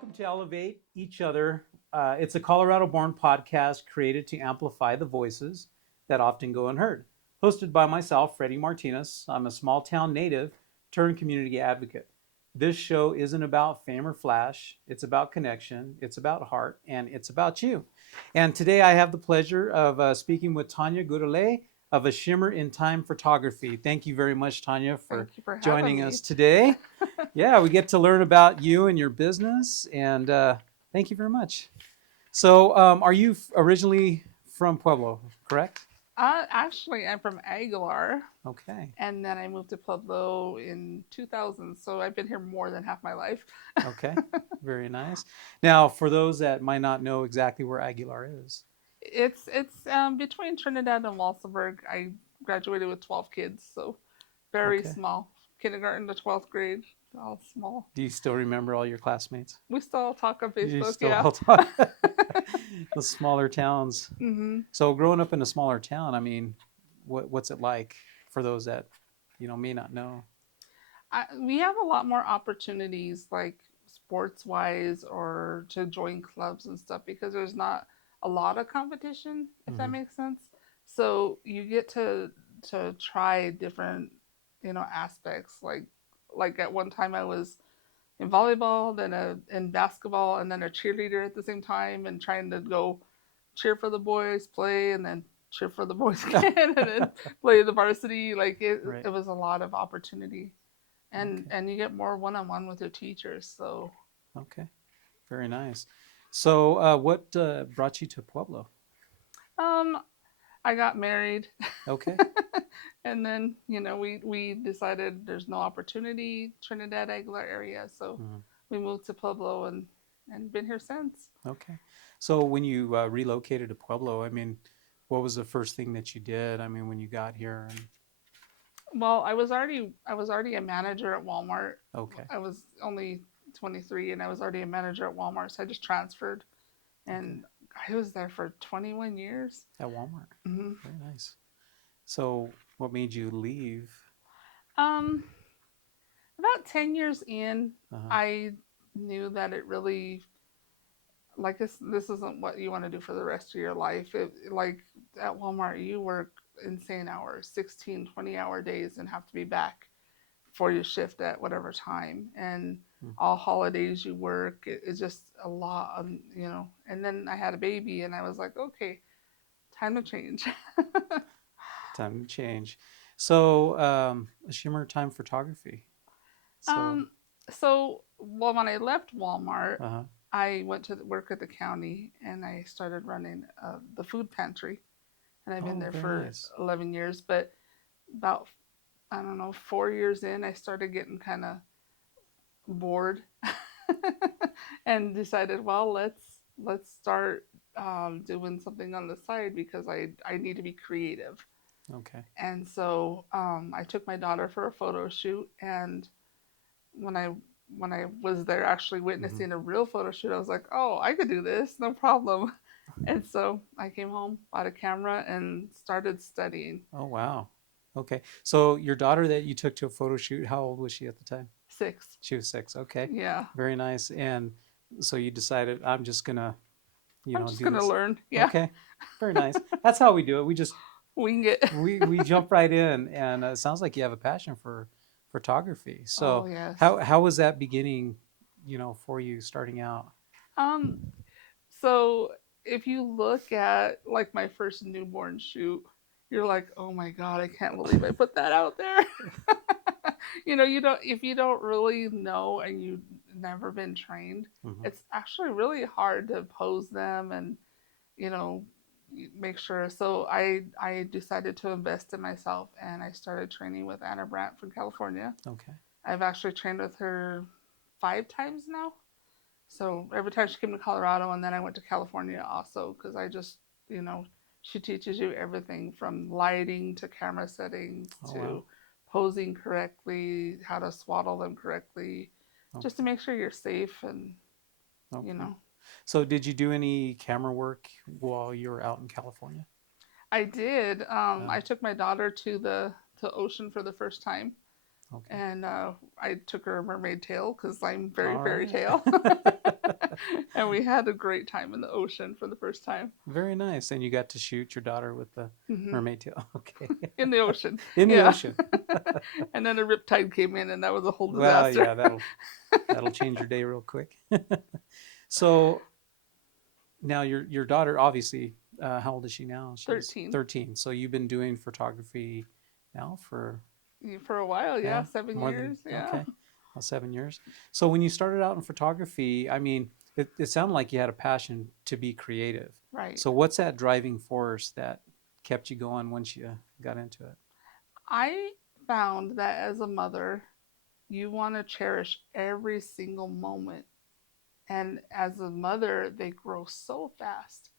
Welcome to Elevate Each Other. It's a Colorado born podcast created to amplify the voices that often go unheard. Hosted by myself, Freddie Martinez. I'm a small town native turned community advocate. This show isn't about fame or flash, it's about connection, it's about heart, and it's about you. And today I have the pleasure of speaking with Tanya Gurule of A Shimmer in Time Photography. Thank you very much, Tanya, for Thank you for having joining me. us today. Yeah, we get to learn about you and your business, and thank you very much. So, are you originally from Pueblo, correct? Actually, I'm from Aguilar, Okay, and then I moved to Pueblo in 2000. So I've been here more than half my life. okay, very nice. Now, for those that might not know exactly where Aguilar is, It's between Trinidad and Walsenburg. I graduated with 12 kids, so very okay. small. Kindergarten to 12th grade, all small. Do you still remember all your classmates? We still talk on You Facebook, still yeah. all talk the smaller towns. hmm So, growing up in a smaller town, I mean, what's it like for those that may not know? We have a lot more opportunities, like sports wise, or to join clubs and stuff, because there's not a lot of competition, if that Hmm. makes sense. So you get to try different, aspects. Like at one time I was in volleyball, then in basketball, and then a cheerleader at the same time, and trying to go cheer for the boys, play, and then cheer for the boys again, and then play the varsity. Like Right. it was a lot of opportunity, and Okay. and you get more one-on-one with your teachers. So Okay. Very nice. So, what brought you to Pueblo? um I got married. Okay. And then we decided there's no opportunity Trinidad Aguilar area, so Mhm. we moved to Pueblo and been here since. Okay. So, when you relocated to Pueblo, I mean, what was the first thing that you did? I mean, when you got here, and Well, I was already a manager at Walmart. okay, I was only 23 and I was already a manager at Walmart, so I just transferred, okay, and I was there for 21 years. at Walmart. hmm Very nice. So, what made you leave? Um, about 10 years in, Uh-huh. I knew that it really, like, this isn't what you want to do for the rest of your life. Like at Walmart, you work insane hours, 16, 20-hour days, and have to be back for your shift at whatever time. And Mm. all holidays you work, it's just a lot And then I had a baby, and I was like, okay, time to change. Time to change. So, A Shimmer Time Photography. So, um, well, when I left Walmart, uh-huh. I went to work at the county, and I started running the food pantry, and I've been Oh, there very for nice. 11 years. But about, I don't know, 4 years in, I started getting kind of bored, and decided, well, let's start doing something on the side, because I need to be creative. Okay. And so I took my daughter for a photo shoot, and when I when I was there actually Hmm. witnessing a real photo shoot, I was like, oh, I could do this, no problem. And so I came home, bought a camera, and started studying. Oh, wow. Okay. So, your daughter that you took to a photo shoot, how old was she at the time? 6. She was 6. Okay. Yeah, Very nice. And so you decided, I'm just gonna, I'm just do gonna this. learn. Yeah, Okay. Very nice. That's how we do it. We just wing it. we jump right in, and it sounds like you have a passion for photography. Oh So yes. how was that beginning, for you starting out? Um, So if you look at like my first newborn shoot, you're like, oh my god, I can't believe I put that out there. You don't, if you don't really know and you've never been trained, Hmm. it's actually really hard to pose them and you know make sure. So I decided to invest in myself, and I started training with Anna Brandt from California. Okay. I've actually trained with her 5 times now. So every time she came to Colorado, and then I went to California also, because I just, you know, she teaches you everything from lighting to camera settings Oh, wow. to posing correctly, how to swaddle them correctly, just to Okay. make sure you're safe and, you Okay. know. So did you do any camera work while you were out in California? I did. Uh, I took my daughter to the ocean for the first time, okay. and I took her a mermaid tail because I'm very All fairy right. tale. And we had a great time in the ocean for the first time. Very nice. And you got to shoot your daughter with the Hmm. mermaid tail. Okay. In the ocean. In the Yeah. ocean. And then a riptide came in, and that was a whole Well, disaster. yeah, that'll change your day real quick. So now your daughter, obviously, how old is she now? She's 13. 13. So you've been doing photography now for, For a while, yeah, yeah, 7 years, yeah. okay, well, 7 years. So when you started out in photography, I mean, it sounded like you had a passion to be creative. Right. So what's that driving force that kept you going once you got into it? I found that as a mother, you want to cherish every single moment. And as a mother, they grow so fast.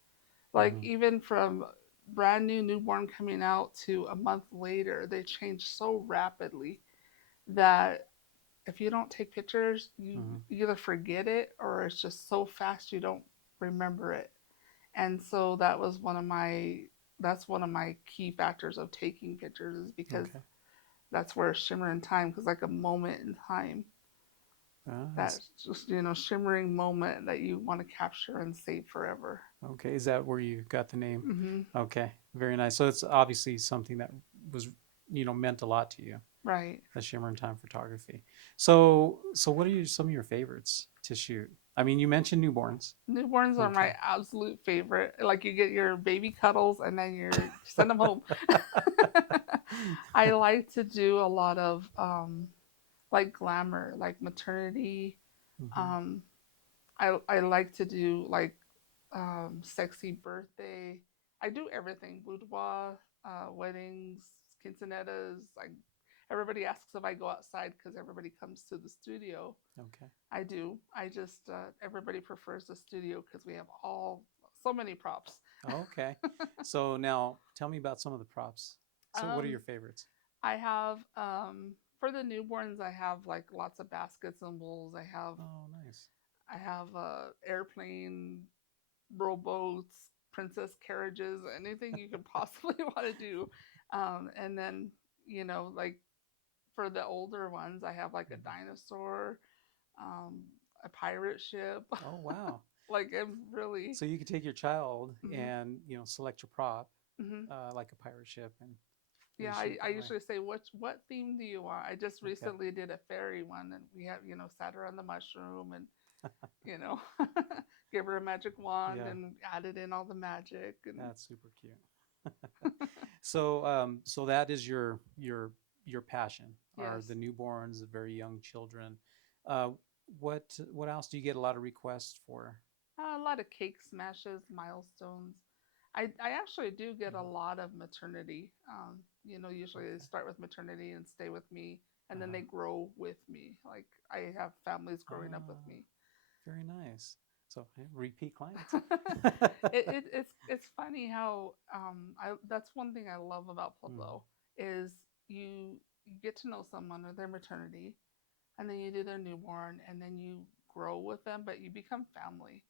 Like, Hmm. even from brand new newborn coming out to a month later, they change so rapidly that if you don't take pictures, you Hmm. either forget it or it's just so fast you don't remember it. And so that's one of my key factors of taking pictures, is because Okay. that's where shimmer in time, because like a moment in time, that It's, just shimmering moment that you want to capture and save forever. okay. Is that where you got the name? Hmm. Okay. Very nice. So it's obviously something that was, meant a lot to you. Right. The shimmer and time photography. So what are some of your favorites to shoot? I mean, you mentioned newborns. Newborns are Okay. my absolute favorite. Like, you get your baby cuddles and then you send them home. I like to do a lot of like glamour, like maternity. Hmm. Um, I like to do like sexy birthday. I do everything: boudoir, weddings, quinceaneras. Like, everybody asks if I go outside because everybody comes to the studio. Okay. I do. I just everybody prefers the studio because we have so many props. Okay. So now tell me about some of the props. So what are um, your favorites? I have for the newborns, I have like lots of baskets and bowls. Oh, nice. I have airplane, rowboats, princess carriages, anything you could possibly want to do. And then, like, for the older ones, I have like a Mhm. dinosaur, um, a pirate ship. Oh, wow. Like, I'm really. So you could take your child Hmm. and select your prop, Hmm. like a pirate ship, and Yeah, shoot I that way. usually say, what theme do you want? I just Okay. recently did a fairy one, and we have, sat her on the mushroom, and you know, give her a magic wand Yeah, and added in all the magic. And that's super cute. So that is your passion, are yes, the newborns, the very young children. Uh, what else do you get a lot of requests for? a lot of cake smashes, milestones. I actually do get a Mhm. lot of maternity. Usually they Okay. start with maternity and stay with me, and then Uh-huh. they grow with me. Like, I have families growing up with Ah, me. very nice. So yeah, repeat clients. It's funny how that's one thing I love about Mhm. Pueblo, is you get to know someone or their maternity, and then you do their newborn, and then you grow with them, but you become family.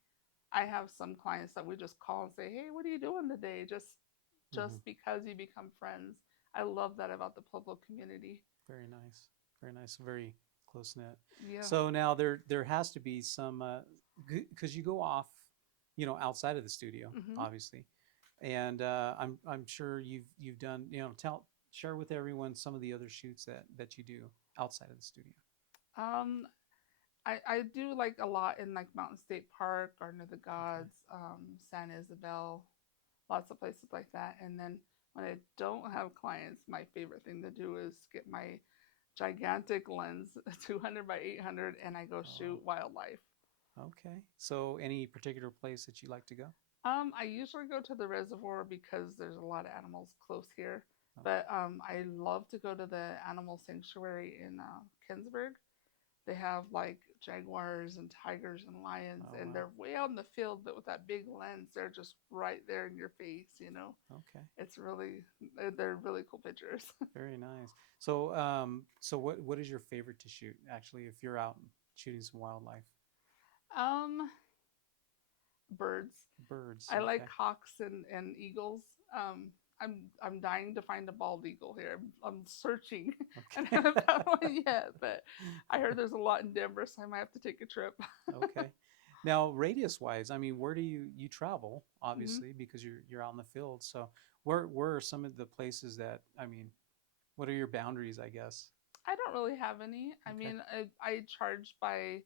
I have some clients that we just call and say, "Hey, what are you doing today?" Just Mhm. because you become friends. I love that about the Pueblo community. Very nice. Very nice. Very close knit. Yeah. So now there has to be some, because you go off, outside of the studio, Hmm. obviously, and I'm sure you've done, share with everyone some of the other shoots that you do outside of the studio. Um, I do like a lot in like Mountain State Park, Garden of the Okay. Gods, San Isabel, lots of places like that. And then when I don't have clients, my favorite thing to do is get my gigantic lens, 200 by 800, and I go Oh, shoot wow. wildlife. Okay. So any particular place that you like to go? I usually go to the reservoir because there's a lot of animals close here. Okay. But I love to go to the animal sanctuary in Kinsburg. They have like jaguars and tigers and lions, Oh, and wow. they're way out in the field, but with that big lens, they're just right there in your face. Okay. It's really, they're really cool pictures. Very nice. So what is your favorite to shoot? Actually, if you're out shooting some wildlife, um, Birds. birds. I like Okay. hawks and eagles. I'm dying to find a bald eagle here. I'm searching and I Okay. haven't found one yet, but I heard there's a lot in Denver, so I might have to take a trip. Okay. Now, radius wise, I mean, where do you travel? Hmm. Obviously, because you're out in the field. So, where are some of the places that I mean, what are your boundaries? I guess. I don't really have any. I Okay, mean, I charge by,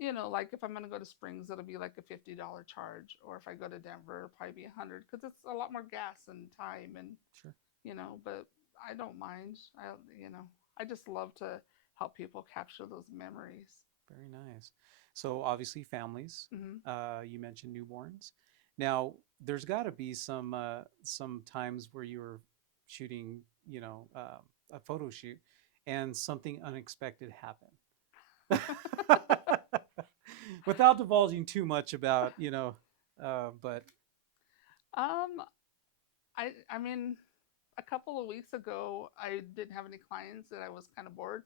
like if I'm gonna go to Springs, it'll be like a $50 charge, or if I go to Denver, it'll probably be 100 because it's a lot more gas and time and sure, But I don't mind. I just love to help people capture those memories. very nice. So, obviously, families. Hmm. You mentioned newborns. Now, there's got to be some times where you were shooting, a photo shoot, and something unexpected happened. Without divulging too much about, but um, I mean, a couple of weeks ago, I didn't have any clients and I was kind of bored.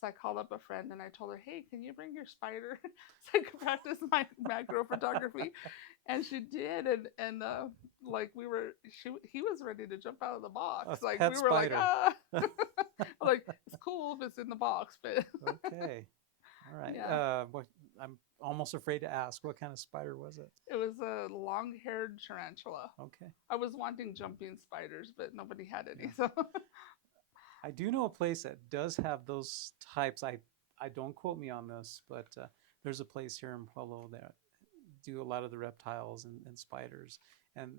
So I called up a friend and I told her, "Hey, can you bring your spider so I could practice my macro photography?" And she did, and like he was ready to jump out of the a box. Like pet we were like, spider. ah, like it's cool if it's in the box, but Okay. All right. yeah, What I'm almost afraid to ask. What kind of spider was it? it was a long-haired tarantula. Okay. I was wanting jumping spiders, but nobody had any. Yeah. So I do know a place that does have those types. I don't quote me on this, but there's a place here in Pueblo that do a lot of the reptiles and spiders, and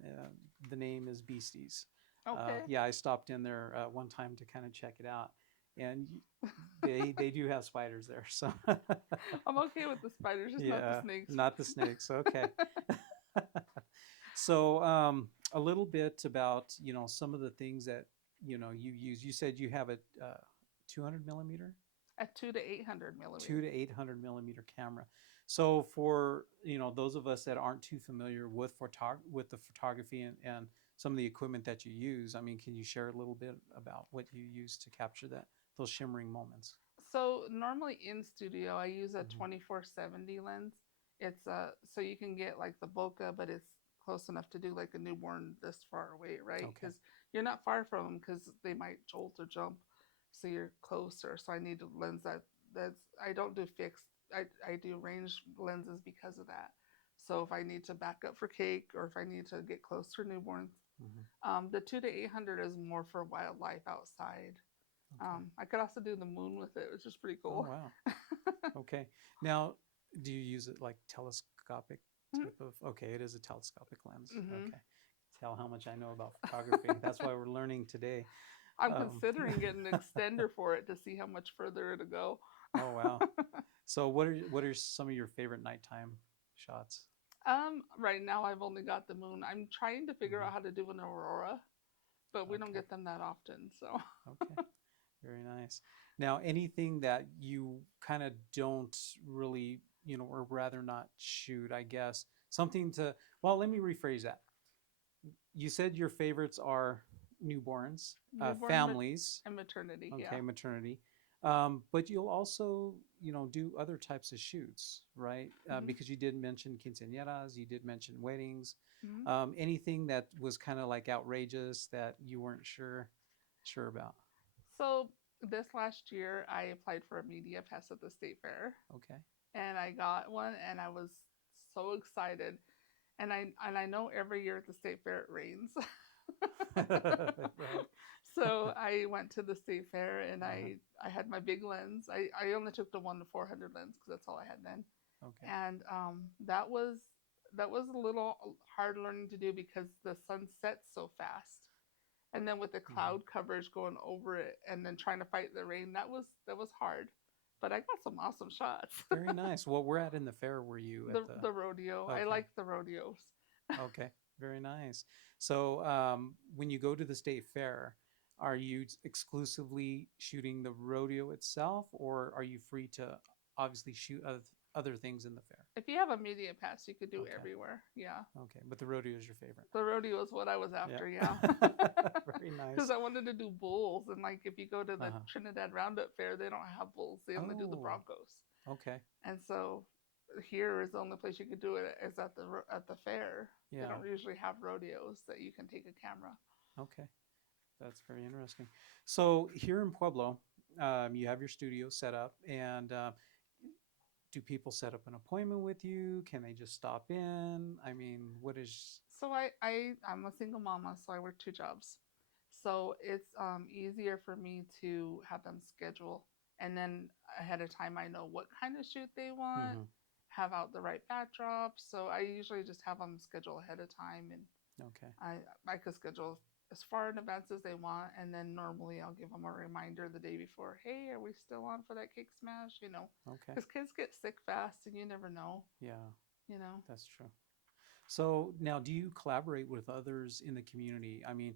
the name is Beasties. okay, Yeah, I stopped in there one time to kind of check it out, and they do have spiders there. So I'm okay with the spiders, just not the yeah, snakes. not the snakes. Okay. So a little bit about some of the things that you use. You said you have a 200 millimeter, At 2 to 800 2 to millimeters. 800 millimeter camera. So for those of us that aren't too familiar with with the photography and some of the equipment that you use, I mean, can you share a little bit about what you use to capture those shimmering moments? So normally in studio, I use a Hmm. 2470 lens. It's so you can get like the bokeh, but it's close enough to do like a newborn this far away, right? Okay. Because you're not far from them because they might jolt or jump, so you're closer. So I need a lens that's I don't do fixed. I do range lenses because of that. So if I need to back up for cake or if I need to get close to newborns, Hmm. the 2 to 800 is more for wildlife outside. Okay. I could also do the moon with it, which is pretty Oh cool. wow. Okay. Now, do you use it like telescopic type of? Okay, it is a telescopic lens. Hmm. Okay. Tell how much I know about photography. That's why we're learning today. I'm Um, considering getting an extender for it to see how much further it'll go. oh wow. So what are some of your favorite nighttime shots? Right now I've only got the moon. I'm trying to figure Hmm. out how to do an aurora, but we don't Okay. get them that often. So Okay. Very nice. Now, anything that you kind of don't really, or rather not shoot, I guess, something to, well, let me rephrase that. You said your favorites are newborns, newborn families, and maternity, okay, yeah. maternity, but you'll also, do other types of shoots, right? Hmm. Because you did mention quinceañeras, you did mention weddings, Hmm. anything that was kind of like outrageous that you weren't sure about. So this last year I applied for a media pass at the state fair, Okay. and I got one, and I was so excited. And I know every year at the state fair it rains. Right. So I went to the state fair and Uh-huh. I had my big lens. I only took the 1 to 400 lens because that's all I had then. Okay. And that was a little hard learning to do because the sun sets so fast. And then with the Hmm. cloud coverage going over it and then trying to fight the rain, that was hard. But I got some awesome shots. Very nice. Well, we're at in the fair were you at the? The rodeo. I Okay. like the rodeos. Okay, very nice. So, when you go to the state fair, are you exclusively shooting the rodeo itself, or are you free to obviously shoot other things in the fair? If you have a media pass, you could do Okay, everywhere. Yeah. okay, but the rodeo is your favorite. The rodeo is what I was Yeah, after, yeah. very Because nice. I wanted to do bulls, and like if you go to the Uh-huh. Trinidad Roundup Fair, they don't have bulls; they only do the Oh, Broncos. okay. And so here is the only place you could do it is at the fair. They Yeah, don't usually have rodeos that you can take a camera. okay. That's very interesting. So here in Pueblo, you have your studio set up, and do people set up an appointment with you? Can they just stop in? I mean, what is? So I'm a single mama, so I work two jobs. So it's easier for me to have them schedule, and then ahead of time I know what kind of shoot they want, Mm-hmm. have out the right backdrop. So I usually just have them schedule ahead of time, and Okay. I could schedule as far in advance as they want, and then normally I'll give them a reminder the day before. Hey, are we still on for that cake smash? You know, Okay. because kids get sick fast, and you never know. Yeah, You know. that's true. So now, do you collaborate with others in the community? I mean,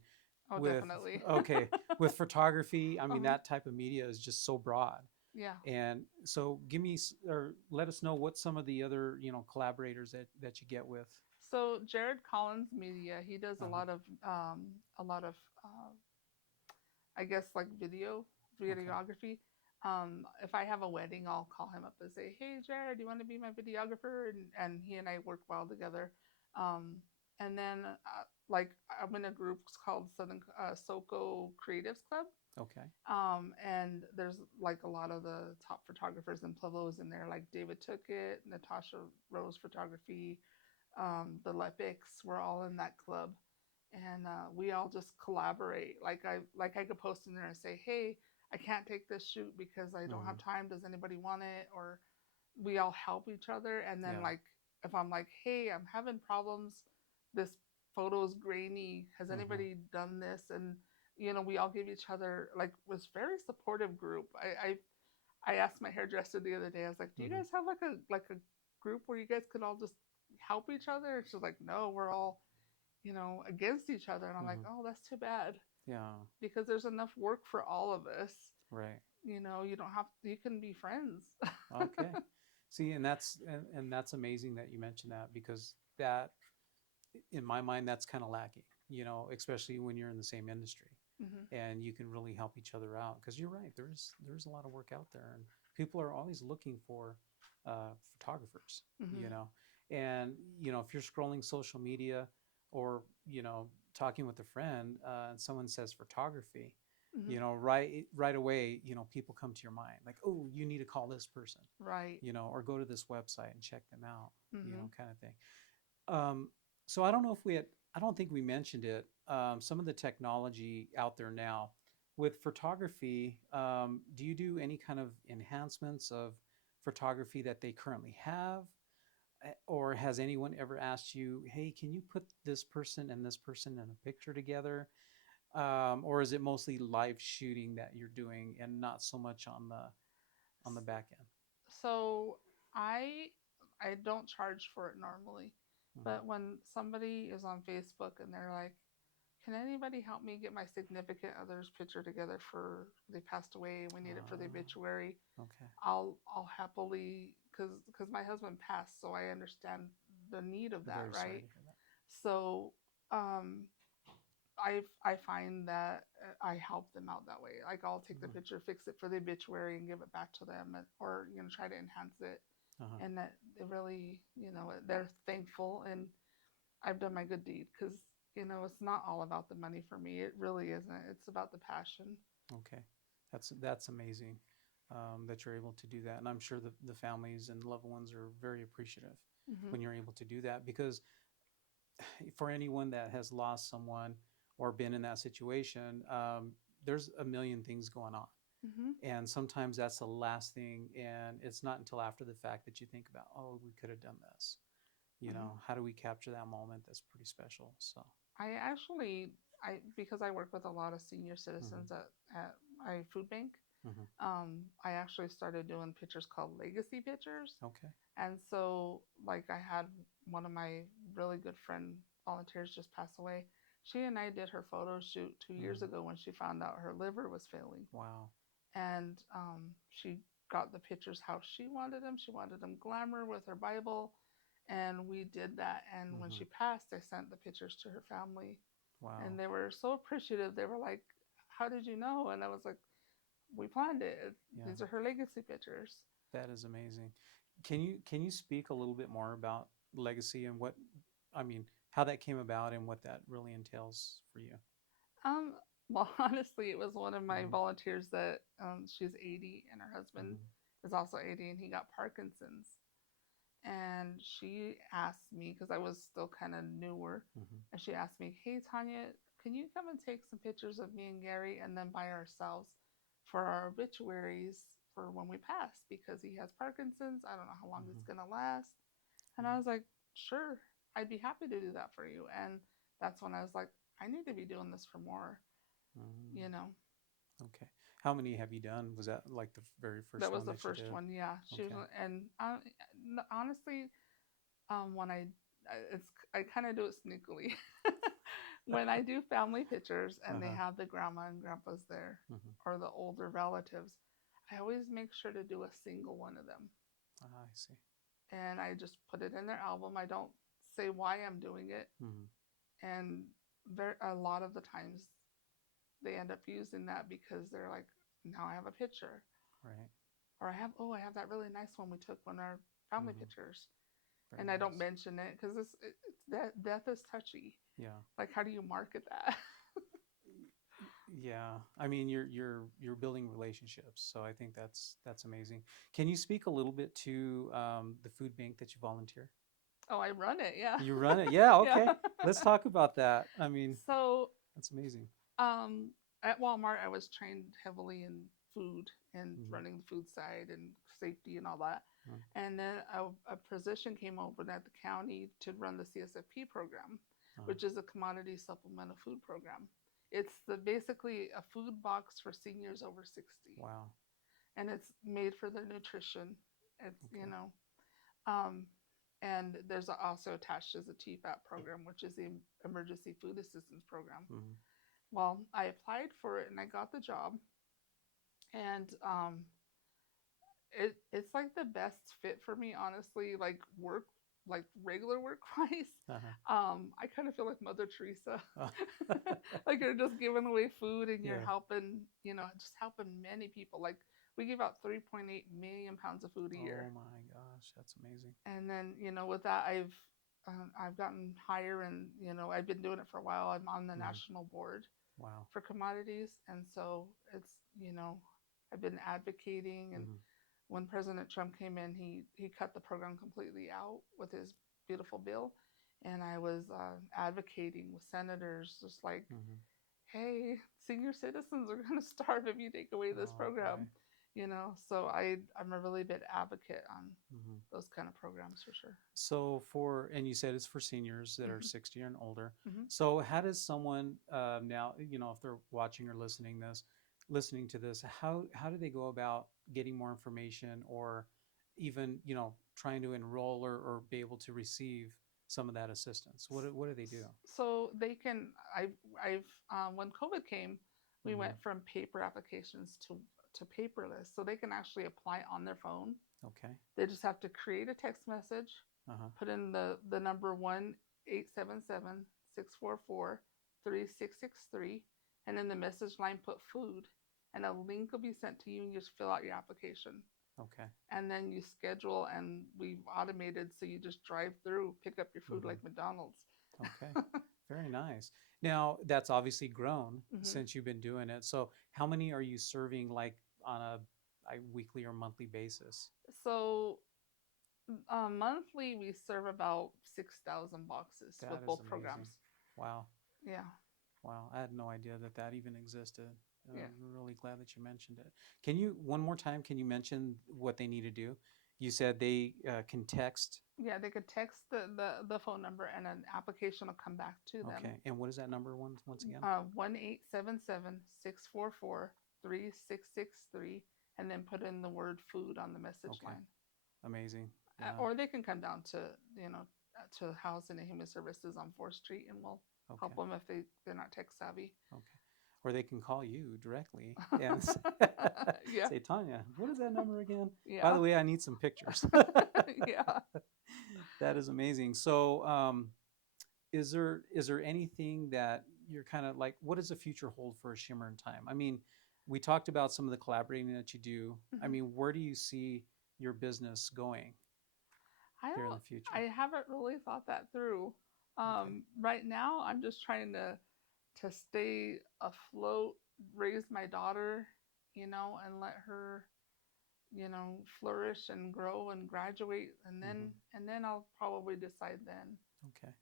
Oh, with definitely. okay, with photography, I mean Uh-huh. that type of media is just so broad. Yeah. And so, give me or let us know what some of the other collaborators that you get with. So Jared Collins Media, he does Uh-huh. a lot of I guess like Okay. videography. If I have a wedding, I'll call him up and say, "Hey, Jared, do you want to be my videographer?" And he and I work well together. Um, and then like I'm in a group called Southern SoCo Creatives Club. Okay. And there's like a lot of the top photographers in Pueblo's in there, like David Tookit, Natasha Rose Photography, the Lepics. We're all in that club, and we all just collaborate. Like I could post in there and say, "Hey, I can't take this shoot because I don't Mm-hmm. have time. Does anybody want it?" Or we all help each other. And then Yeah. like if I'm like, "Hey, I'm having problems. This photo is grainy. Has Mm-hmm. anybody done this?" And we all give each other like was very supportive group. I asked my hairdresser the other day. I was like, "Do you Mm-hmm. guys have like a group where you guys could all just help each other?" And she's like, "No, we're all against each other." And I'm like, Mm-hmm. "Oh, that's too bad Yeah. because there's enough work for all of us. Right. You don't have you can be friends." Okay. See, and that's amazing that you mentioned that because that, in my mind, that's kind of lacking. Especially when you're in the same industry, Hmm. and you can really help each other out. Because you're right, there's a lot of work out there, and people are always looking for photographers. Hmm. And if you're scrolling social media, or talking with a friend, and someone says photography, Hmm. right away, people come to your mind like, oh, you need to call this person, Right. or go to this website and check them out, Hmm. kind of thing. um, so I don't know if I don't think we mentioned it. Some of the technology out there now with photography, do you do any kind of enhancements of photography that they currently have? Or has anyone ever asked you, hey, can you put this person and this person in a picture together? Or is it mostly live shooting that you're doing and not so much on the back end? So I I don't charge for it normally, Hmm. but when somebody is on Facebook and they're like, "Can anybody help me get my significant other's picture together for they passed away and we need it for the obituary?" Okay. I'll happily because my husband passed, so I understand the need of that, Very sorry right? to hear that. So um, I find that I help them out that way. Like I'll take the Mhm. picture, fix it for the obituary, and give it back to them, or try to enhance it, Uh-huh. and that they really they're thankful, and I've done my good deed because it's not all about the money for me. It really isn't. It's about the passion. Okay, that's amazing, that you're able to do that, and I'm sure the families and loved ones are very appreciative Hmm. when you're able to do that, because for anyone that has lost someone or been in that situation, there's a million things going on, Hmm. and sometimes that's the last thing, and it's not until after the fact that you think about, oh, we could have done this. Hmm. How do we capture that moment that's pretty special? So. I actually, because I work with a lot of senior Hmm. citizens at my food bank. Hmm. I actually started doing pictures called legacy pictures. Okay. And so, like, I had one of my really good friend volunteers just pass away. She and I did her photo shoot 2 years Mm. ago when she found out her liver was failing. Wow. And she got the pictures how she wanted them. She wanted them glamour with her Bible. And we did that. And when Hmm. she passed, I sent the pictures to her family. And Wow. they were so appreciative. They were like, "How did you know?" And I was like, "We planned it. Yeah. These are her legacy pictures." That is amazing. Can you speak a little bit more about legacy and what, I mean, how that came about and what that really entails for you? Um, well, honestly, it was one of my Hmm. volunteers that she's 80 and her husband Hmm. is also 80, and he got Parkinson's. And she asked me, because I was still kind of newer, Mm-hmm. and she asked me, "Hey Tanya, can you come and take some pictures of me and Gary, and then by ourselves for our obituaries for when we pass, because he has Parkinson's. I don't know how long Mm-hmm. it's gonna last." And I Right. was like, "Sure, I'd be happy to do that for you." And that's when I was like, I need to be doing this for more, Mm, you know. okay. How many have you done? Was that like the very That first was one the that you first did? one, yeah. She was, Okay. and honestly, when I kind of do it sneakily. When I do family pictures and they Uh-huh. have the grandma and grandpas there Mm-hmm. or the older relatives, I always make sure to do a single one of them. Ah, I see. And I just put it in their album. I don't say why I'm doing it. Mm-hmm. And a lot of the times they end up using that because they're like, now I have a picture. Right. Or I have that really nice one we took when our family Mm-hmm. pictures. Very And I don't nice. mention it because death is touchy. Yeah. Like, how do you market that? Yeah. I mean, you're building relationships, so I think that's amazing. Can you speak a little bit to the food bank that you volunteer? Oh, I run it, yeah. You run it? Yeah. Yeah. Okay. Let's talk about that. I mean, So, that's amazing. um, at Walmart, I was trained heavily in food and Mm-hmm. running the food side and safety and all that. Mm-hmm. And then a position came open at the county to run the CSFP program, Uh-huh. which is a commodity supplemental food program. It's basically a food box for seniors over 60, Wow. and it's made for their nutrition. It's, Okay. um, and there's also attached as a TFAP program, which is the Emergency Food Assistance Program. Mm-hmm. Well, I applied for it and I got the job, and it's like the best fit for me, honestly. Like work, like regular work wise. Uh-huh. I kind of feel like Mother Teresa. Oh. Like you're just giving away food and you're Yeah. helping, just helping many people. Like we give out 3.8 million pounds of food a Oh year. my gosh, that's amazing. And then with that I've gotten higher, and I've been doing it for a while. I'm on the Mm-hmm. national board Wow. for commodities, and so it's I've been advocating. And Mm-hmm. when President Trump came in, he cut the program completely out with his beautiful bill, and I was advocating with senators, just like, Mm-hmm. hey, senior citizens are going to starve if you take away this Oh program. boy. So I'm a really big advocate on Mm-hmm. those kind of programs for sure. So and you said it's for seniors that are Hmm. 60 and older. Hmm. So how does someone now, if they're watching or listening to this, how do they go about getting more information or even, trying to enroll or be able to receive some of that assistance? What do they do? So they can. I've when COVID came, we Mm-hmm. went from paper applications to paperless, so they can actually apply on their phone. Okay. They just have to create a text message, Uh-huh. put in the number 1-877-644-3663, and in the message line put food, and a link will be sent to you, and you just fill out your application. Okay. And then you schedule, and we've automated, so you just drive through, pick up your food Mm-hmm. like McDonald's. Okay. Very nice. Now, that's obviously grown Hmm. since you've been doing it. So, how many are you serving like on a weekly or monthly basis? So monthly, we serve about 6,000 boxes That with is both amazing. programs. Wow. Yeah, Wow. I had no idea that even existed. yeah. I'm really glad that you mentioned it. Can you, one more time, can you mention what they need to do? You said they can text. Yeah, they could text the phone number, and an application will come back to them. Okay. And what is that number once again? 1-877-644-3663, and then put in the word food on the message Okay. line. Amazing. Yeah. Or they can come down to Housing and Human Services on 4th Street, and we'll help Okay. them if they're not tech savvy. Okay. Or they can call you directly and Yeah, say, Tanya, what is that number again? By the yeah. way, I need some pictures. Yeah. That is amazing. So, is there anything that you're kind of like, what does the future hold for A Shimmer in Time? I mean, we talked about some of the collaborating that you do. I Hmm. mean, where do you see your business going I here in the don't. I future? haven't really thought that through. Okay. Right now, I'm just trying to stay afloat, raise my daughter, and let her, flourish and grow and graduate, and then Mm-hmm. I'll probably decide then. Okay.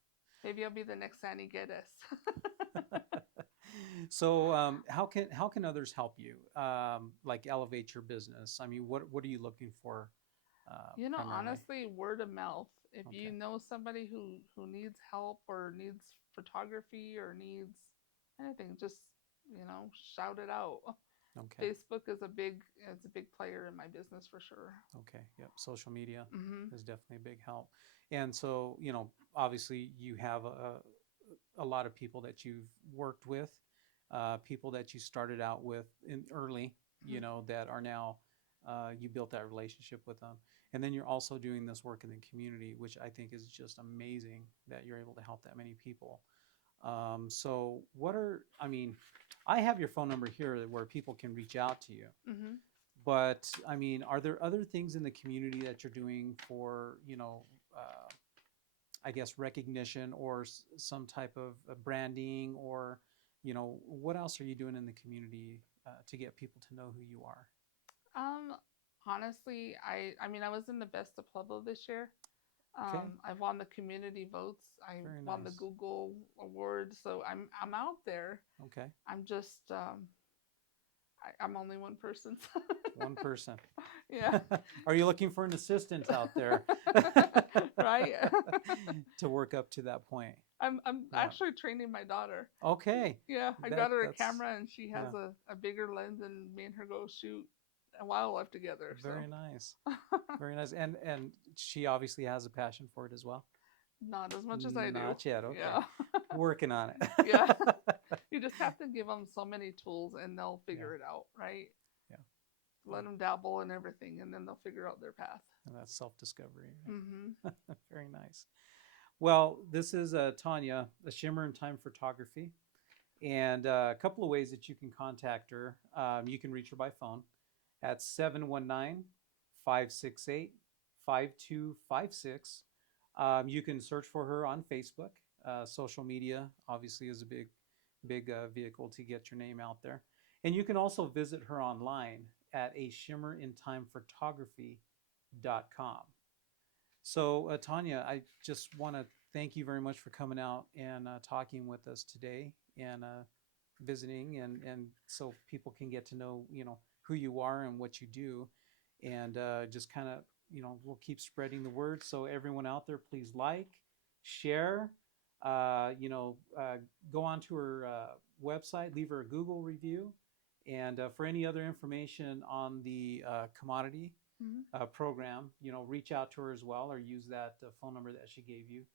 Maybe I'll be the next Annie Geddes. So, how can others help you, like elevate your business? I mean, what are you looking for primarily? Honestly, word of mouth. If you Okay. know somebody who needs help or needs photography or needs anything, just shout it out. Okay. Facebook is a big player in my business for sure. Okay. Yep. Social media Mhm. is definitely a big help. And so, obviously you have a lot of people that you've worked with, people that you started out with in early, Mhm. that are now, you built that relationship with them. And then you're also doing this work in the community, which I think is just amazing that you're able to help that many people. So I mean, I have your phone number here where people can reach out to you. Mhm. But I mean, are there other things in the community that you're doing for, I guess, recognition or some type of branding, or, what else are you doing in the community to get people to know who you are? Um, Honestly, I was in the best of Pueblo this year. Okay, I won the community votes. I very won the nice. Google award, so I'm out there. Okay, I'm just I'm only one person. one person. Yeah. Are you looking for an assistant out there Right. to work up to that point? I'm Yeah. actually training my daughter. Okay. Yeah, I got That her a that's camera and she has yeah, a bigger lens, and me and her go shoot a wildlife together. So very nice. Very nice. And she obviously has a passion for it as well. not as much as I do. Not yet. Okay. Yeah. Working on Yeah. it. You just have to give them so many tools and they'll Yeah. figure it out, right? Yeah. Let them dabble in everything and then they'll figure out their path. And that's self-discovery, Mhm. right? Very nice. Well, this is Tanya, A Shimmer in Time Photography. And a couple of ways that you can contact her. You can reach her by phone at 719-568-5256. You can search for her on Facebook. Social media obviously is a big vehicle to get your name out there. And you can also visit her online at ashimmerintime.photography.com. So, Tanya, I just want to thank you very much for coming out and talking with us today, and visiting, and so people can get to know, who you are and what you do, and just kind of, we'll keep spreading the word. So everyone out there, please like, share, go on to her website, leave her a Google review, and for any other information on the commodity Mhm. program, reach out to her as well, or use that phone number that she gave you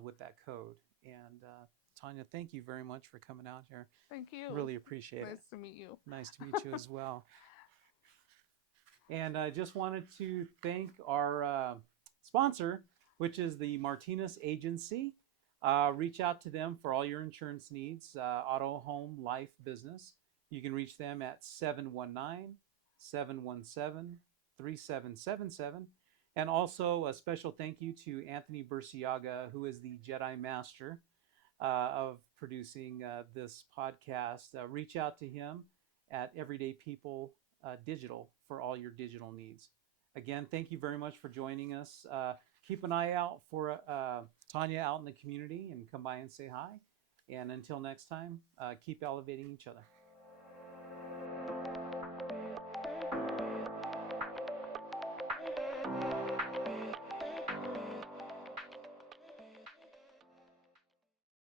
with that code. And Tanya, thank you very much for coming out here. Thank you. Really appreciate it. Nice to meet you. Nice to meet you as well. And I just wanted to thank our sponsor, which is the Martinez Agency. Reach out to them for all your insurance needs, auto, home, life, business. You can reach them at 719-717-3777. And also a special thank you to Anthony Burciaga, who is the Jedi Master of producing this podcast. Reach out to him at Everyday People Digital for all your digital needs. Again, thank you very much for joining us. Keep an eye out for Tanya out in the community and come by and say hi. And until next time, keep elevating each other.